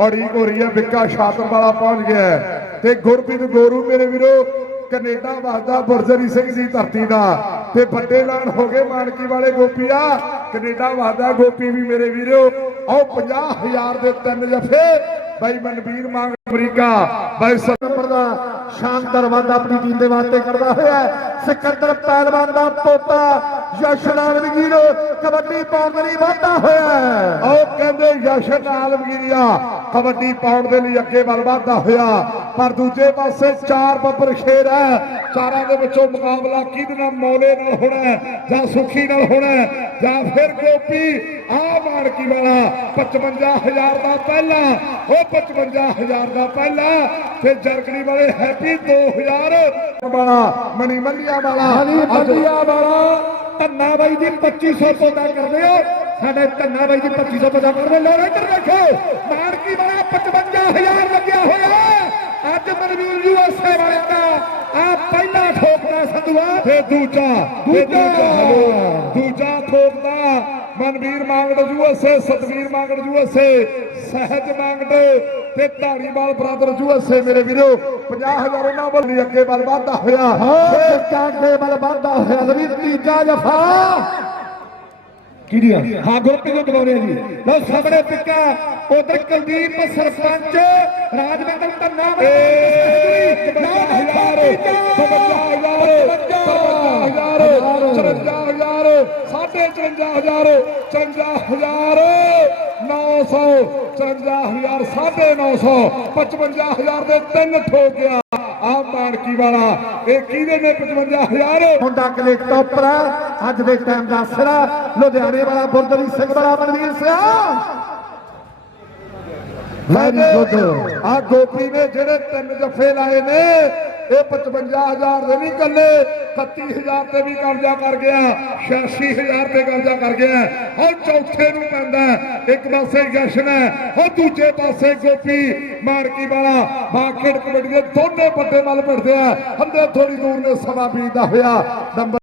ਔੜੀ ਘੋਰੀ ਹੈ ਵਿੱਕਾ ਸ਼ਾਤਰ ਵਾਲਾ ਪਹੁੰਚ ਗਿਆ ਹੈ। ਤੇ ਗੁਰਪ੍ਰੀਤ ਗੋਰੂ ਮੇਰੇ ਵੀਰੋ, ਕੈਨੇਡਾ ਵਸਦਾ ਬੁਰਜਰੀ ਸਿੰਘ ਦੀ ਧਰਤੀ ਦਾ। ਤੇ ਵੱਡੇ ਲਾਣ ਹੋ ਗਏ ਮਾਨਕੀ ਵਾਲੇ ਗੋਪੀਆ। ਕੈਨੇਡਾ ਵਸਦਾ ਗੋਪੀ ਵੀ ਮੇਰੇ ਵੀਰੋ। ਆਓ 50000 ਦੇ ਤਿੰਨ ਜਫੇ। ਬਾਈ ਮਨਵੀਰ ਮੰਗ ਅਮਰੀਕਾ। ਬਾਈ ਸ- ਨੰਬਰ ਦਾ ਸ਼ਾਨਦਾਰ ਵਾਧਾ ਆਪਣੀ ਟੀਮ ਦੇ ਵਾਸਤੇ ਕਰਦਾ ਹੋਇਆ ਹੈ। ਸਿਕੰਦਰ ਪਹਿਲਵਾਨ ਦਾ ਪੋਤਾ ਯਸ਼ਨਾਲ ਵਗੀਰ ਕਬੱਡੀ ਪਾਉਣ ਦੇ ਲਈ ਵਾਧਾ ਹੋਇਆ ਹੈ। ਕਹਿੰਦੇ ਯਸ਼ਨ ਆਲਮਗੀਰੀਆ ਕਬੱਡੀ ਪਾਉਣ ਦੇ ਲਈ ਅੱਗੇ ਵੱਲ ਵਧਦਾ ਹੋਇਆ ਪਰ ਦੂਜੇ ਪਾਸੇ ਚਾਰ ਬੱਬਰ ਸ਼ੇਰ ਹੈ ਚਾਰਾਂ ਦੇ ਵਿੱਚੋਂ ਮੁਕਾਬਲਾ ਕਿਹਦੇ ਨਾਲ, ਮੌਲੇ ਨਾਲ ਹੋਣਾ ਜਾਂ ਸੁਖੀ ਨਾਲ ਹੋਣਾ ਜਾਂ ਫਿਰ ਗੋਪੀ ਆ ਮਾਰਕੀ ਵਾਲਾ 55000 ਦਾ ਪਹਿਲਾ, ਉਹ 55000 ਦਾ ਪਹਿਲਾ ਤੇ ਜਰਕੜੀ ਵਾਲੇ ਹੈਪੀ 2000 ਵਾਲਾ ਮਣੀ ਮੱਲੀਆ ਵਾਲਾ। ਹਨੀ ਮੱਲੀਆ ਵਾਲਾ ਧੰਨਾ ਬਾਈ ਜੀ 2500 ਪੌਦਾ ਕਰਦੇ ਹੋ। ਸਾਡੇ ਧੰਨਾ ਬਾਈ ਜੀ 2500 ਪੌਦਾ ਕਰਦੇ ਲੋ ਇੱਧਰ ਦੇਖੋ ਮਾਰਕੀ ਵਾਲਾ 55000 ਲੱਗਿਆ ਹੋਇਆ ਅੱਜ ਮਨਵੀਰ ਜੀ ਉਸੇ ਵਾਲੇ ਦਾ ਆ ਪਹਿਲਾ ਠੋਕਦਾ ਸੰਧੂਆ। ਤੇ ਦੂਜਾ ਦੂਜਾ। ਦੂਜਾ ਠੋਕਦਾ ਮਨਵੀਰ ਮੰਗੜ ਯੂਐਸਏ ਸਤਵੀਰ ਮੰਗੜ ਯੂਐਸਏ ਸਹਿਜ ਮੰਗੜ ਤੇ ਧਾਰੀਵਾਲ ਬ੍ਰਦਰ ਯੂਐਸਏ ਮੇਰੇ ਵੀਰੋ। 50000 ਉਹਨਾਂ ਵੱਲ ਵੀ ਅੱਗੇ ਵੱਲ ਵਧਦਾ ਹੋਇਆ। ਹਾਂ। ਕਾਂਗੇ ਬਲ ਵਾਧਾ ਹੋਇਆ। ਲਵੀ ਤੀਜਾ ਜਫਾ। ਕਿਹਦੀਆਂ ਹਾਂ ਗੁਰਪ੍ਰੀਤ ਨੂੰ ਦਬਾਉਣੇ ਜੀ। ਲਓ ਸਾਹਮਣੇ ਪਿੱਕਾ। ਉਧਰ ਕੁਲਦੀਪ ਸਰਪੰਚ ਰਾਜਵਿੰਦਰ ਧੰਨਾ ਦੇ ਤਿੰਨ ਠੋਕਿਆ। ਆ ਮਾਨਕੀ ਵਾਲਾ ਇਹ ਕਿਹਦੇ ਨੇ 55000 ਮੁੰਡਾ ਕਲੇਕ ਟੌਪਰ ਅੱਜ ਦੇ ਟਾਈਮ ਦਾ ਸਿਰਾ ਲੁਧਿਆਣੇ ਵਾਲਾ ਬੁਰਦਰੀ ਸਿੰਘ ਵਾਲਾ ਮਨਵੀਰ ਸਿੰਘ ਵੈਰੀ ਗੁੱਡ ਆ ਗੋਪੀ ਨੇ ਜਿਹੜੇ ਤਿੰਨ ਜੱਫੇ ਲਾਏ ਨੇ ਇਹ 55000 ਦੇ ਵੀ ਕੱਲੇ 31000 ਤੇ ਵੀ ਕਬਜ਼ਾ ਕਰ ਗਿਆ 86000 ਤੇ ਕਬਜ਼ਾ ਕਰ ਗਿਆ। ਹੁਣ ਚੌਥੇ ਨੂੰ ਪੈਂਦਾ ਇੱਕ ਪਾਸੇ ਜਸ਼ਨ ਹੈ ਉਹ ਦੂਜੇ ਪਾਸੇ ਗੋਪੀ ਮਾਰਕੀ ਵਾਲਾ ਬਾਖੇੜ ਕਬੱਡੀ ਦੇ ਦੋਨੇ ਵੱਡੇ ਮੱਲ ਭਿੜਦੇ ਆ। ਅੰਦਰ ਥੋੜੀ ਦੂਰ ਨੇ ਸਮਾਂ ਬੀਜਦਾ ਹੋਇਆ, ਨੰਬਰ